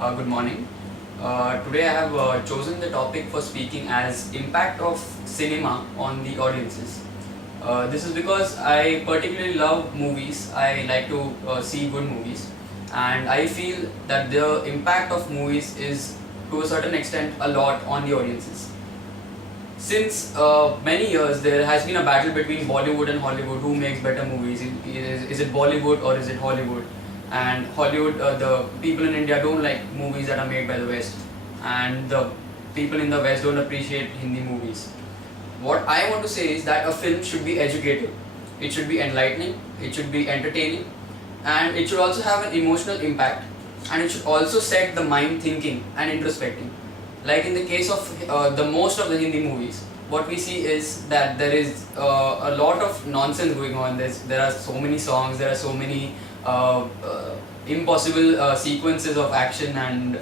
Good morning. Today I have chosen the topic for speaking as impact of cinema on the audiences. This is because I particularly love movies. I like to see good movies, and I feel that the impact of movies is to a certain extent a lot on the audiences. Since many years, there has been a battle between Bollywood and Hollywood. Who makes better movies? Is it Bollywood or is it Hollywood? And Hollywood, the people in India don't like movies that are made by the West, and the people in the West don't appreciate Hindi movies. What I want to say is that a film should be educative, it should be enlightening, it should be entertaining, and it should also have an emotional impact, and it should also set the mind thinking and introspecting. Like in the case of the most of the Hindi movies, what we see is that there is a lot of nonsense going on. There are so many songs, there are so many impossible sequences of action, and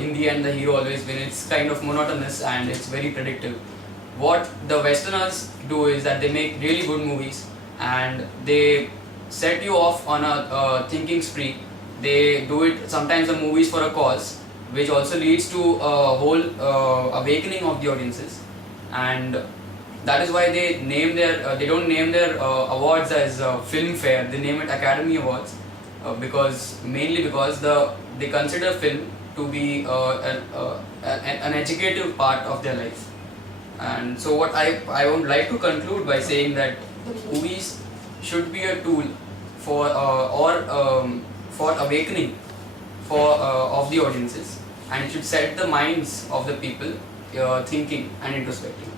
in the end, the hero always wins. It's kind of monotonous and it's very predictable. What the Westerners do is that they make really good movies and they set you off on a thinking spree. They do it sometimes the movies for a cause, which also leads to a whole awakening of the audiences, and that is why they don't name their awards as Filmfare. They name it Academy Awards because mainly because they consider film to be an educative part of their life. And so what I would like to conclude by saying that movies should be a tool for for awakening for of the audiences, and it should set the minds of the people thinking and introspecting.